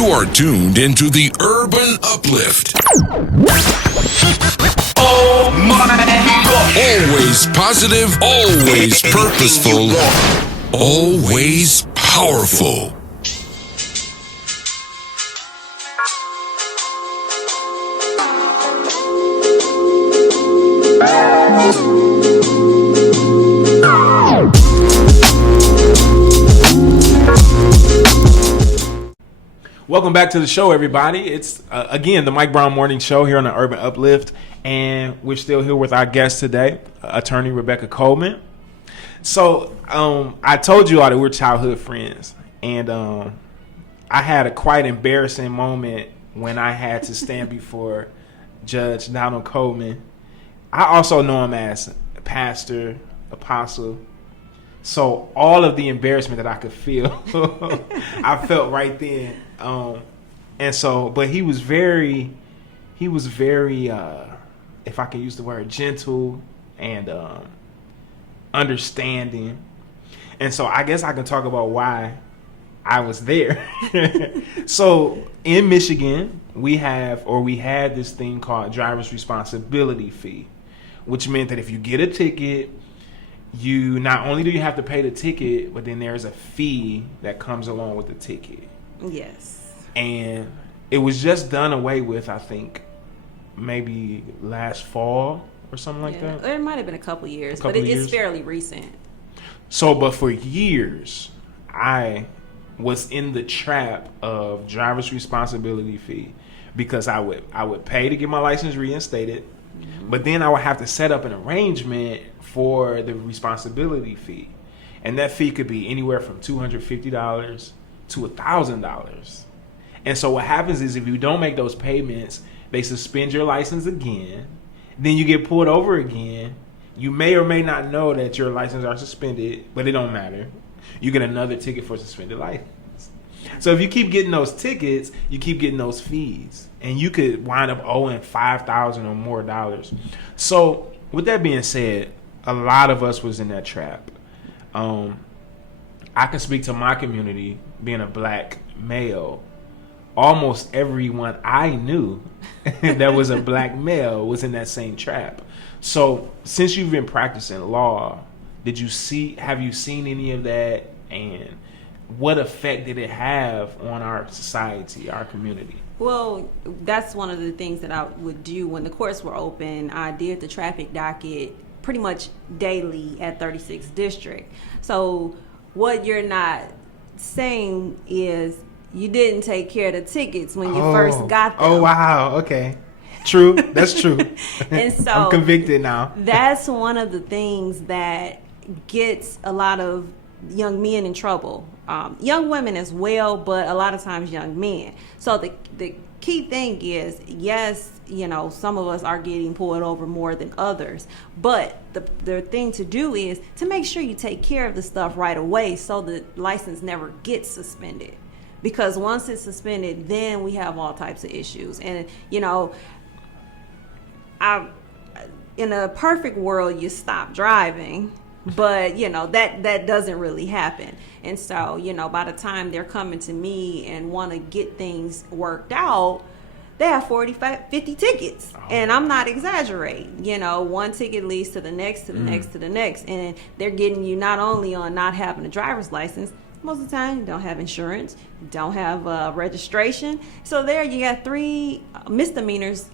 You are tuned into the Urban Uplift. Oh my God. Always positive, always purposeful, always powerful. Welcome back to the show, everybody. It's, again, the Mike Brown Morning Show here on the Urban Uplift, and we're still here with our guest today, attorney Rebekah Coleman. So I told you all that we're childhood friends, and I had a quite embarrassing moment when I had to stand before Judge Donald Coleman. I also know him as pastor, apostle. So all of the embarrassment that I could feel, I felt right then. And so, but he was very, if I can use the word, gentle and understanding. And so I guess I can talk about why I was there. So in Michigan, we had this thing called driver's responsibility fee, which meant that if you get a ticket, you not only do you have to pay the ticket, but then there's a fee that comes along with the ticket. Yes. And it was just done away with, I think, maybe last fall or something like that. It might have been a couple years, but years. It's fairly recent. So, but for years, I was in the trap of driver's responsibility fee because I would pay to get my license reinstated, but then I would have to set up an arrangement for the responsibility fee. And that fee could be anywhere from $250 to $1,000. And so what happens is if you don't make those payments, they suspend your license again. Then you get pulled over again. You may or may not know that your license are suspended, but it don't matter. You get another ticket for suspended license. So if you keep getting those tickets, you keep getting those fees. And you could wind up owing $5,000 or more dollars. So with that being said, a lot of us was in that trap. I can speak to my community, being a black male. Almost everyone I knew that was a black male was in that same trap. So since you've been practicing law, have you seen any of that, and what effect did it have on our society, our community? Well, that's one of the things that I would do when the courts were open. I did the traffic docket pretty much daily at 36th District. So what you're not saying is you didn't take care of the tickets when you first got them. Oh, wow. Okay. True. That's true. And so I'm convicted now. That's one of the things that gets a lot of young men in trouble. Young women as well, but a lot of times young men. So the key thing is, yes, some of us are getting pulled over more than others, but the thing to do is to make sure you take care of the stuff right away so the license never gets suspended. Because once it's suspended, then we have all types of issues. And, in a perfect world, you stop driving. But, that doesn't really happen. And so, by the time they're coming to me and want to get things worked out, they have 50 tickets. And I'm not exaggerating. One ticket leads to the next, to the next, to the next. And they're getting you not only on not having a driver's license, most of the time you don't have insurance, you don't have registration. So there you got 3 misdemeanors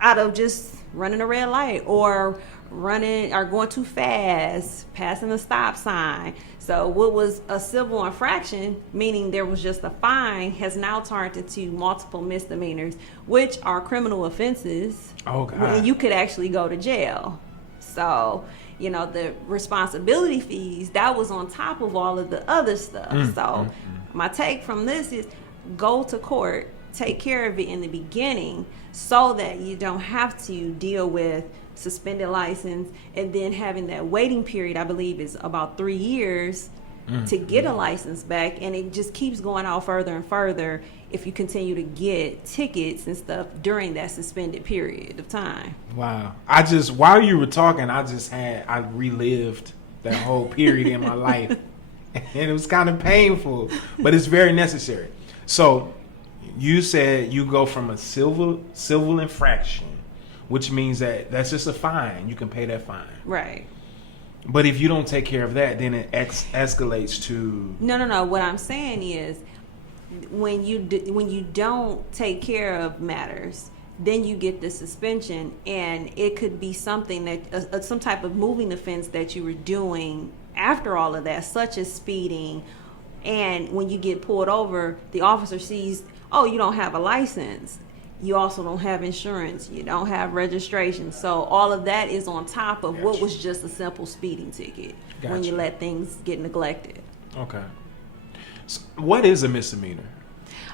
out of just running a red light or going too fast, passing a stop sign. So what was a civil infraction, meaning there was just a fine, has now turned into multiple misdemeanors, which are criminal offenses. Oh, God. And you could actually go to jail. So, the responsibility fees, that was on top of all of the other stuff. So my take from this is go to court, take care of it in the beginning so that you don't have to deal with suspended license and then having that waiting period, I believe is about 3 years to get a license back. And it just keeps going out further and further if you continue to get tickets and stuff during that suspended period of time. Wow. While you were talking, I relived that whole period in my life. And it was kind of painful, but it's very necessary. So you said you go from a civil infraction, which means that that's just a fine. You can pay that fine. Right. But if you don't take care of that, then it escalates to... No. What I'm saying is, when you don't take care of matters, then you get the suspension, and it could be something that some type of moving offense that you were doing after all of that, such as speeding. And when you get pulled over, the officer sees, oh, you don't have a license. You also don't have insurance. You don't have registration. So all of that is on top of what was just a simple speeding ticket when you let things get neglected. Okay. So what is a misdemeanor?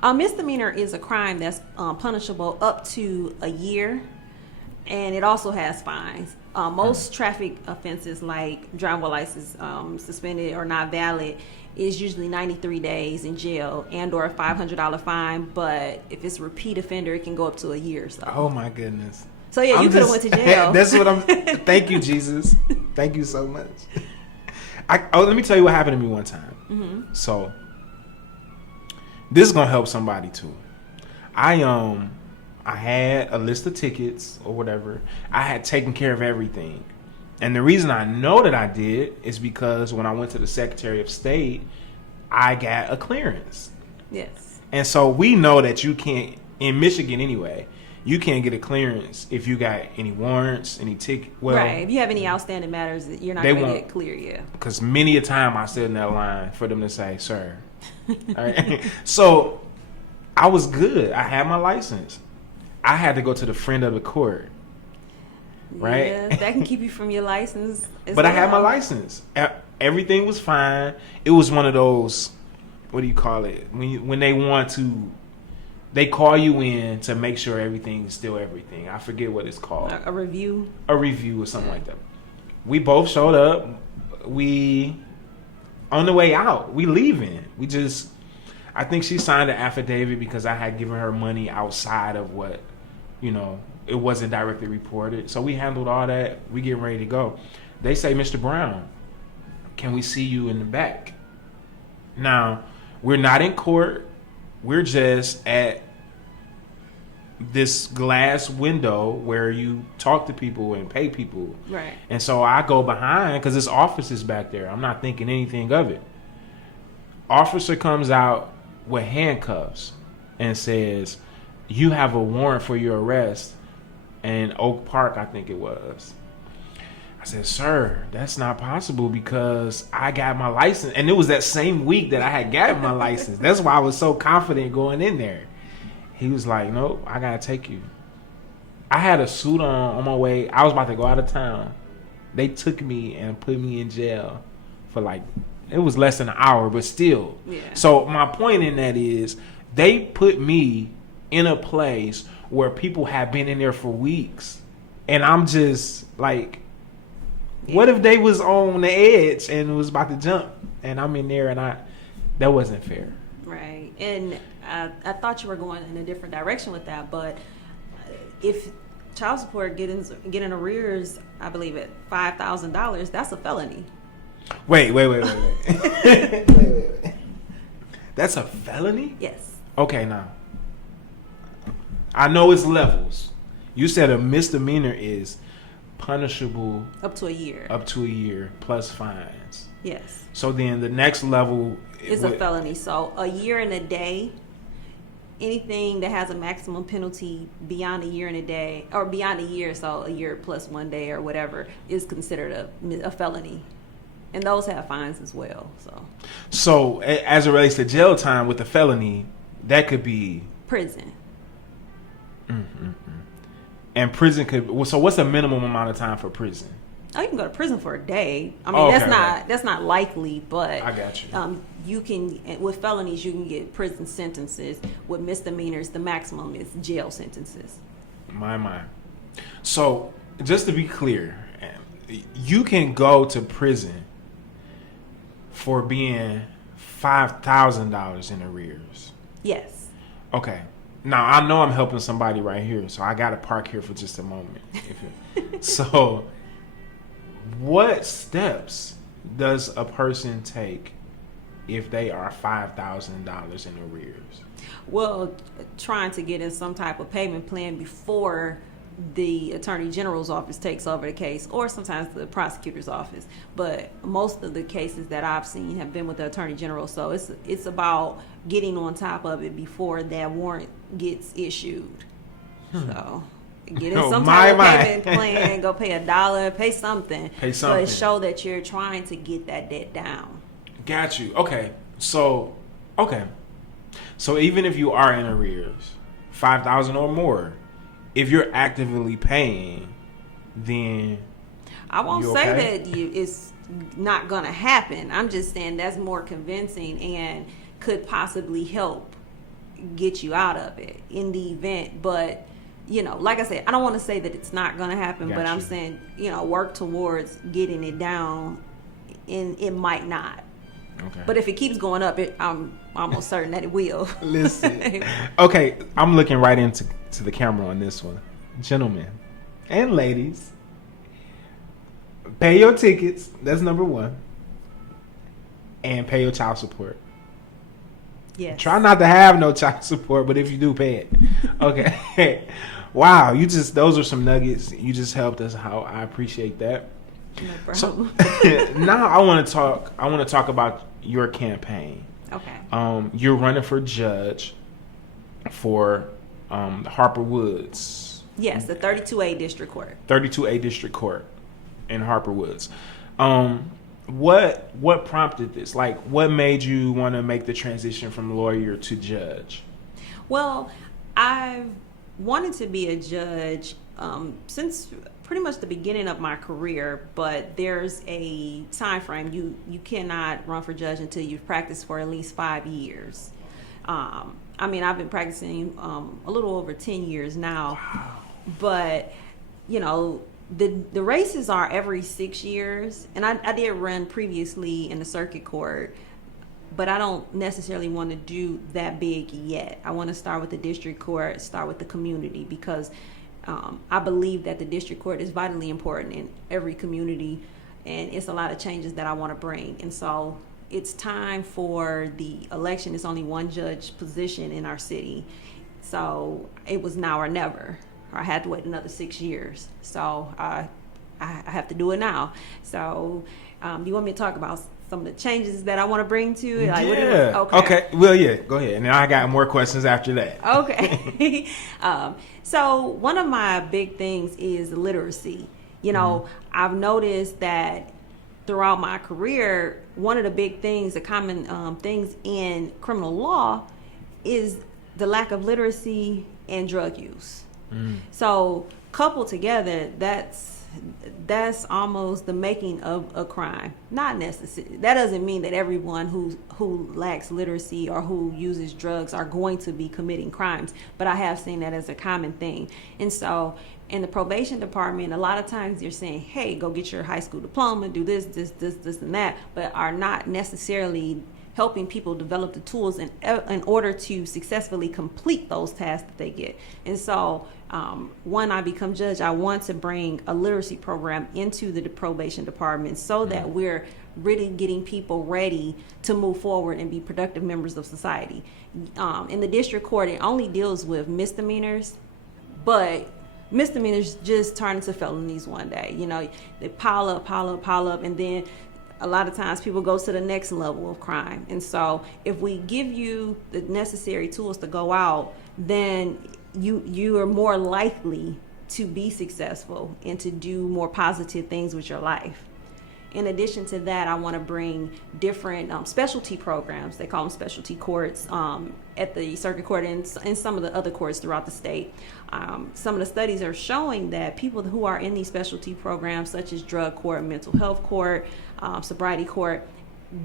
A misdemeanor is a crime that's punishable up to a year, and it also has fines. Most traffic offenses, like driving license suspended or not valid, is usually 93 days in jail and or a $500 fine. But if it's a repeat offender, it can go up to a year. So. Oh my goodness. So yeah, you could have went to jail. That's what I'm. Thank you, Jesus. Thank you so much. Let me tell you what happened to me one time. Mm-hmm. So this is gonna help somebody too. I had a list of tickets or whatever. I had taken care of everything. And the reason I know that I did is because when I went to the Secretary of State, I got a clearance. Yes. And so we know that you can't, in Michigan anyway, you can't get a clearance if you got any warrants, any ticket. Well, right. If you have any outstanding matters, you're not going to get clear yet. Because many a time I stood in that line for them to say, sir. All right. So I was good. I had my license. I had to go to the friend of the court. Right? Yeah, that can keep you from your license. But I had my license. Everything was fine. It was one of those, what do you call it? When they want to, they call you in to make sure everything is still everything. I forget what it's called. A review? A review or something like that. We both showed up. We, on the way out, we leaving. I think she signed an affidavit because I had given her money outside of what, it wasn't directly reported. So we handled all that. We getting ready to go. They say, Mr. Brown, can we see you in the back? Now, we're not in court. We're just at this glass window where you talk to people and pay people. Right. And so I go behind because this office is back there. I'm not thinking anything of it. Officer comes out with handcuffs and says, you have a warrant for your arrest in Oak Park, I think it was. I said, sir, that's not possible because I got my license. And it was that same week that I had gotten my license. That's why I was so confident going in there. He was like, nope, I got to take you. I had a suit on my way. I was about to go out of town. They took me and put me in jail for it was less than an hour, but still. Yeah. So my point in that is they put me in a place where people have been in there for weeks. And I'm just like, what if they was on the edge and was about to jump and I'm in there and that wasn't fair. Right. And I thought you were going in a different direction with that, but if child support get in arrears, I believe at $5,000, that's a felony. Wait. Wait. That's a felony? Yes. Okay, now. I know it's levels. You said a misdemeanor is punishable up to a year plus fines. Yes. So then the next level is a felony. So a year and a day, anything that has a maximum penalty beyond a year and a day, or beyond a year, so a year plus 1 day or whatever, is considered a felony. And those have fines as well. So as it relates to jail time with the felony, that could be prison. Mm-hmm. And prison could. So what's the minimum amount of time for prison? Oh, you can go to prison for a day. I mean, that's not likely, but I got you. You can, with felonies, you can get prison sentences. With misdemeanors, the maximum is jail sentences. My. So just to be clear, you can go to prison for being $5,000 in arrears. Yes. Okay. Now, I know I'm helping somebody right here, so I got to park here for just a moment. So, what steps does a person take if they are $5,000 in arrears? Well, trying to get in some type of payment plan before the Attorney General's office takes over the case, or sometimes the prosecutor's office. But most of the cases that I've seen have been with the Attorney General, so it's about getting on top of it before that warrant gets issued. So get in some type of payment plan, go pay $1, pay something, but show that you're trying to get that debt down. Got you. Okay. So even if you are in arrears, 5,000 or more, if you're actively paying, then I won't say that it's not gonna happen. I'm just saying that's more convincing and could possibly help get you out of it in the event. But like I said, I don't want to say that it's not gonna happen, but I'm saying work towards getting it down, and it might not. Okay. But if it keeps going up, I'm almost certain that it will. Listen. Okay, I'm looking right into the camera on this one. Gentlemen and ladies, pay your tickets. That's number one. And pay your child support. Yes. Try not to have no child support, but if you do, pay it. Okay. Wow, those are some nuggets. You just helped us out. I appreciate that. No problem. So now I want to talk about your campaign. Okay. You're running for judge for Harper Woods. Yes, the 32A District Court. 32A District Court in Harper Woods. What prompted this? Like, what made you want to make the transition from lawyer to judge? Well, I've wanted to be a judge since pretty much the beginning of my career, but there's a time frame. You cannot run for judge until you've practiced for at least 5 years. I've been practicing a little over 10 years now. Wow. But the races are every 6 years, and I did run previously in the circuit court, but I don't necessarily want to do that big yet. I want to start with the district court, start with the community, because I believe that the district court is vitally important in every community, and it's a lot of changes that I want to bring. And so it's time for the election. It's only one judge position in our city, so it was now or never. I had to wait another 6 years, so I have to do it now. So do you want me to talk about some of the changes that I want to bring to it? Okay. Well, yeah, go ahead. And I got more questions after that. Okay. So one of my big things is literacy. I've noticed that throughout my career, one of the big things, the common things in criminal law is the lack of literacy and drug use. So coupled together, that's almost the making of a crime. Not necessarily. That doesn't mean that everyone who lacks literacy or who uses drugs are going to be committing crimes, but I have seen that as a common thing. And so in the probation department, a lot of times they're saying, hey, go get your high school diploma, do this, and that, but are not necessarily helping people develop the tools in order to successfully complete those tasks that they get. And so when I become judge, I want to bring a literacy program into the probation department so that we're really getting people ready to move forward and be productive members of society. In the district court, it only deals with misdemeanors, but misdemeanors just turn into felonies one day. They pile up, and then a lot of times people go to the next level of crime. And so if we give you the necessary tools to go out, then you are more likely to be successful and to do more positive things with your life. In addition to that, I want to bring different specialty programs. They call them specialty courts at the circuit court and some of the other courts throughout the state. Some of the studies are showing that people who are in these specialty programs, such as drug court, mental health court, sobriety court,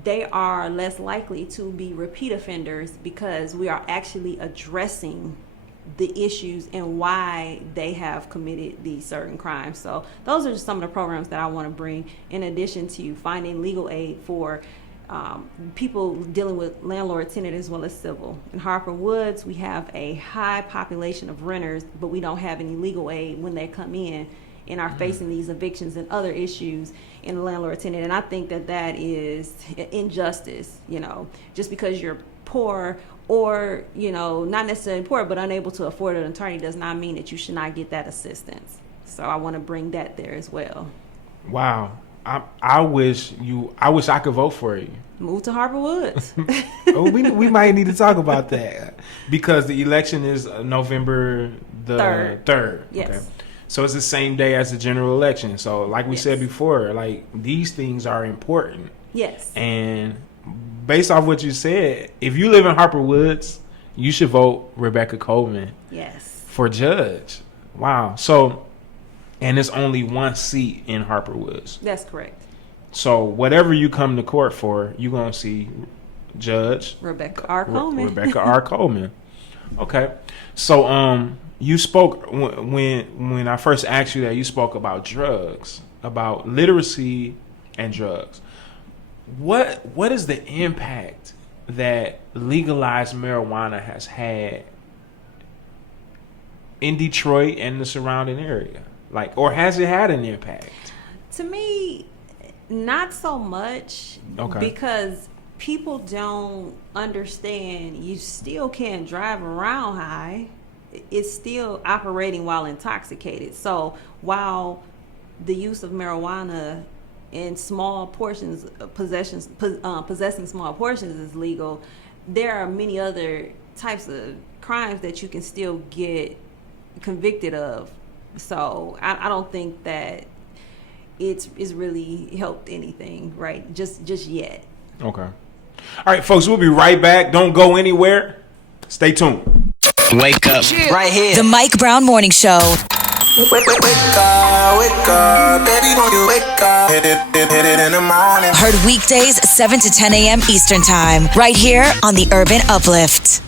they are less likely to be repeat offenders because we are actually addressing the issues and why they have committed these certain crimes. So those are just some of the programs that I want to bring, in addition to finding legal aid for people dealing with landlord, tenant, as well as civil. In Harper Woods, we have a high population of renters, but we don't have any legal aid when they come in. and are facing these evictions and other issues in the landlord tenant. And I think that is injustice, just because you're poor or, not necessarily poor, but unable to afford an attorney does not mean that you should not get that assistance. So I want to bring that there as well. Wow. I wish I could vote for you. Move to Harper Woods. we might need to talk about that because the election is November the 3rd. Yes. Okay. So it's the same day as the general election. So like we said before, like these things are important. Yes. And based off what you said, if you live in Harper Woods, you should vote Rebekah Coleman. Yes. For judge. Wow. So, and there's only one seat in Harper Woods. That's correct. So whatever you come to court for, you're going to see Judge Rebekah R. Coleman. Rebekah R. Coleman. Okay. So you spoke when I first asked you that, you spoke about drugs, about literacy and drugs. What is the impact that legalized marijuana has had in Detroit and the surrounding area? Like, or has it had an impact? To me, not so much. Okay. Because people don't understand you still can't drive around high. It's still operating while intoxicated. So while the use of marijuana in small portions, possessing small portions is legal, there are many other types of crimes that you can still get convicted of. So I don't think that it's really helped anything, right? Just yet. Okay. All right, folks, we'll be right back. Don't go anywhere. Stay tuned. Wake up. Right here. The Mike Brown Morning Show. Wake up, baby, don't you wake up. Hit it in the morning. Heard weekdays 7 to 10 a.m. Eastern Time, right here on the Urban Uplift.